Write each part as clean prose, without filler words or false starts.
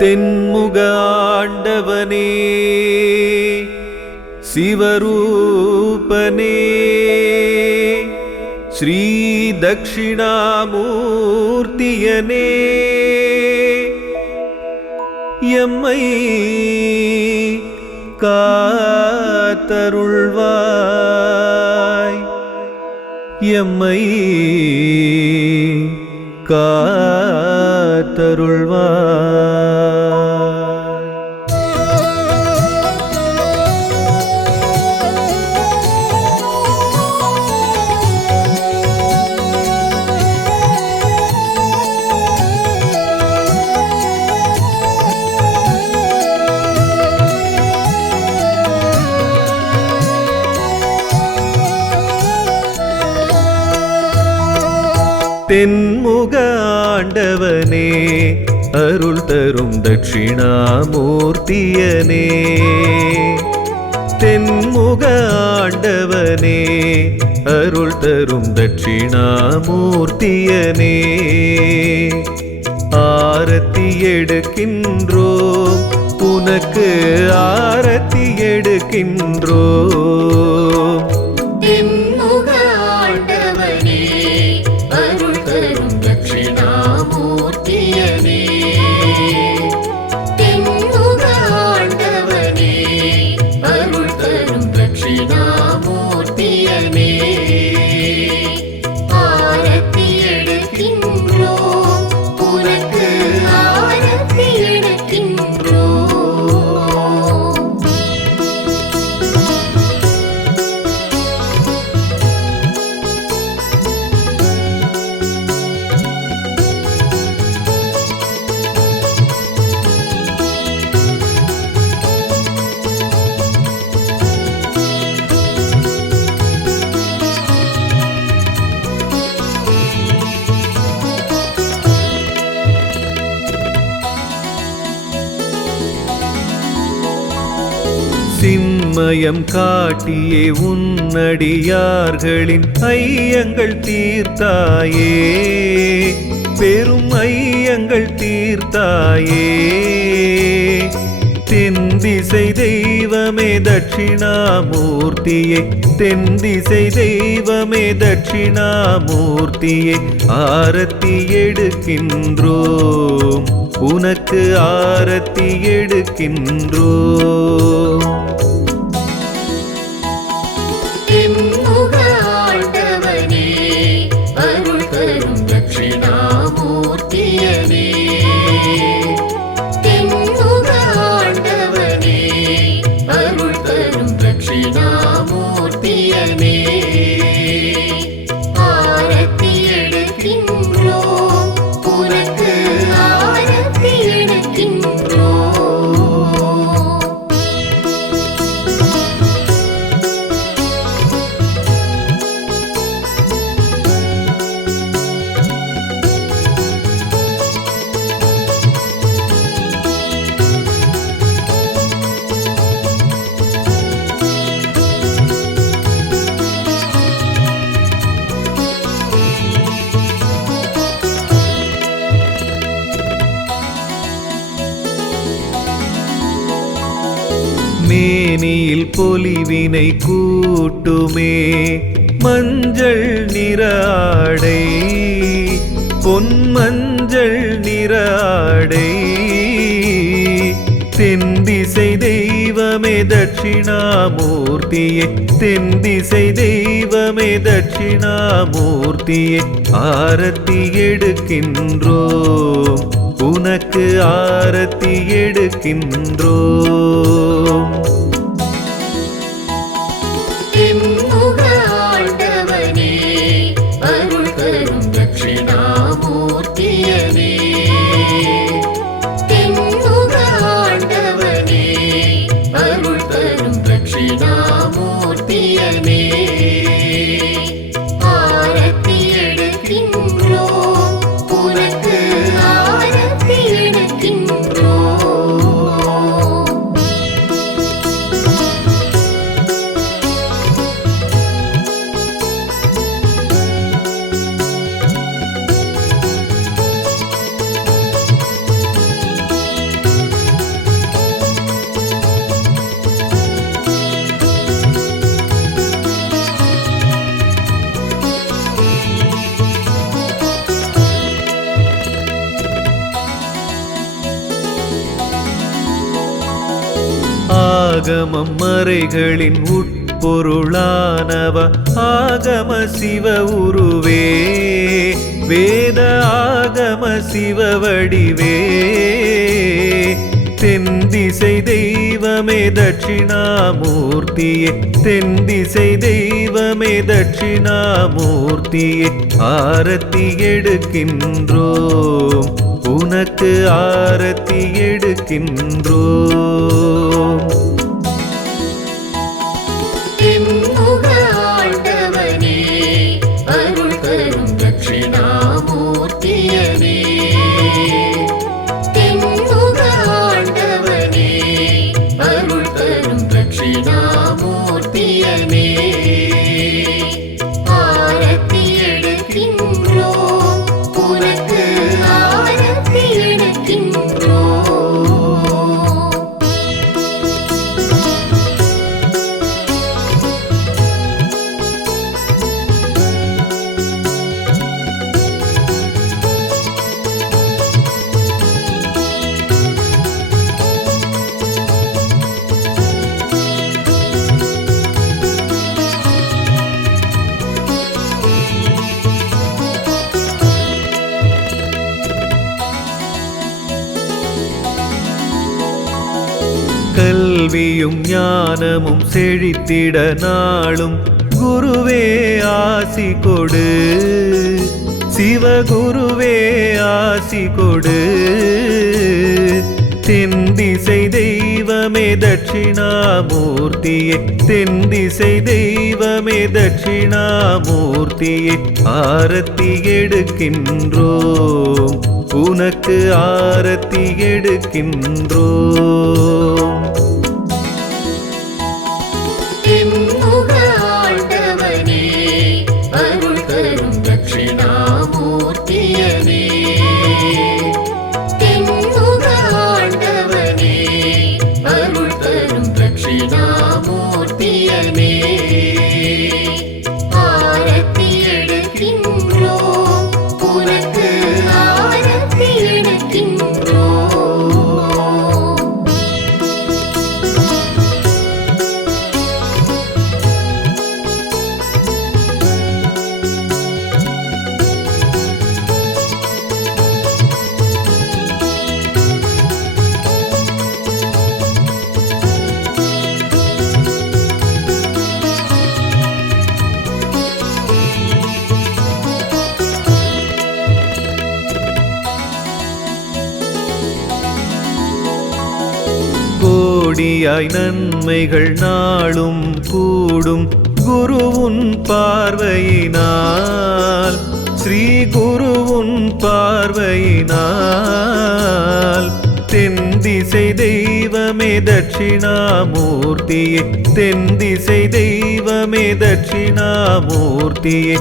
தென்முக ஆண்டவனே சிவரூபனே ஸ்ரீ தட்சிணாமூர்த்தியனே எம்மை காத்தருள்வாய் எம்மை காத்தருள்வாய். தென்முக ஆண்டவனே அருள் தரும் தட்சிணாமூர்த்தியனே தென்முக ஆண்டவனே அருள் தரும் தட்சிணாமூர்த்தியனே ஆரத்தி எடுக்கின்றோம் உனக்கு ஆரத்தி எடுக்கின்றோம். சின்மயம் காட்டியே உன்னடியார்களின் ஐயங்கள் தீர்த்தாயே பெரும் ஐயங்கள் தீர்த்தாயே. தென்திசை தெய்வமே தட்சிணாமூர்த்தியே தென்திசை தெய்வமே தட்சிணாமூர்த்தியே ஆரத்தி எடுக்கின்றோம் உனக்கு ஆரத்தி எடுக்கின்றோம். மேனியில் பொலிவினை கூட்டுமே மஞ்சள் நிற ஆடை பொன்மஞ்சள் நிற ஆடை. தென்திசை தெய்வமே தட்சிணாமூர்த்தியே தென்திசை தெய்வமே தட்சிணாமூர்த்தியே ஆரத்தி எடுக்கின்றோம் உனக்கு ஆரத்தி எடுக்கின்றோம். ஆகமம் மறைகளின் உட்பொருளானவ ஆகம சிவ உருவே வேத ஆகம சிவ வடிவே தென்திசை தெய்வமே தட்சிணாமூர்த்தியே தென்திசை தெய்வமே தட்சிணாமூர்த்தியே ஆரத்தி எடுக்கின்றோம் உனக்கு ஆரத்தி எடுக்கின்றோம். ஆண்டவனே அருள் தரும் தட்சிணாமூர்த்தியனே ஆண்டவனே அருள் தரும் தட்சிணாமூர்த்தியனே ஆரத்தி எடுக்கின்றோம் உனக்கு ஆரத்தி எடுக்கின்றோம். கல்வியும் ஞானமும் செழித்திட நாளும் குருவே ஆசி கொடு சிவகுருவே ஆசி கொடு தென்திசை தெய்வமே தட்சிணாமூர்த்தியே தென்திசை தெய்வமே தட்சிணாமூர்த்தியே ஆரத்தி எடுக்கின்றோம் உனக்கு ஆரத்தி எடுக்கின்றோம். ஆண்டவனே அருள் தரும் தட்சிணாமூர்த்தியனே ஆண்டவனே அருள் தரும் தட்சிணாமூர்த்தியனே ஆரத்தி எடுக்கின்றோம் உனக்கு ஆரத்தி எடுக்கின்றோம். கோடியாய் நன்மைகள் நாளும் கூடும் குருவுன் பார்வையினால் ஸ்ரீ குருவுன் பார்வையினால் தென்திசை தெய்வமே தட்சிணாமூர்த்தியே தென்திசை தெய்வமே தட்சிணாமூர்த்தியே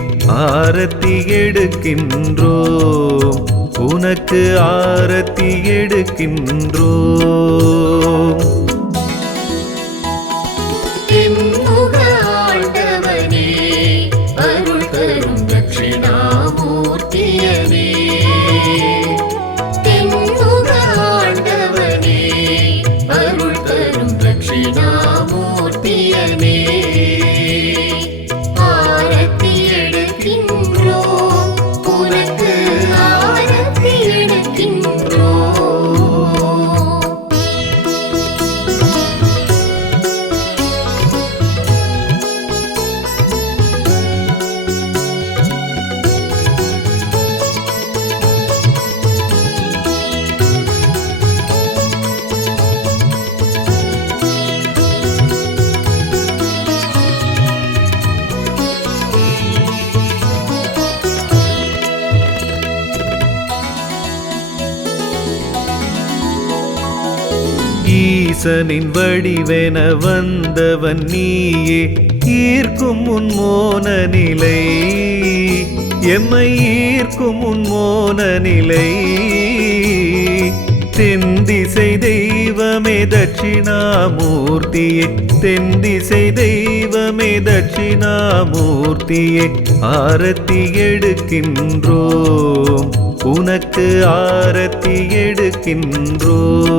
ஆரத்தி எடுக்கின்றோம் உனக்கு ஆரத்தி எடுக்கின்றோம். ஆண்டவனே அருள் தரும் தட்சிணாமூர்த்தியனே ஆண்டவனே அருள் தரும் தட்சிணாமூர்த்தியனே ஆரத்தி எடுக்கின்றோம் உனக்கு ஆரத்தி எடுக்கின்றோம். ஈசனின் வடிவென வந்தவன் நீயே ஈர்க்கும் உன் மோன நிலை எம்மை ஈர்க்கும் உன் மோன நிலை தென்திசை தெய்வமே தட்சிணாமூர்த்தியே தென்திசை தெய்வமே தட்சிணாமூர்த்தியே ஆரத்தி எடுக்கின்றோம் உனக்கு ஆரத்தி எடுக்கின்றோம்.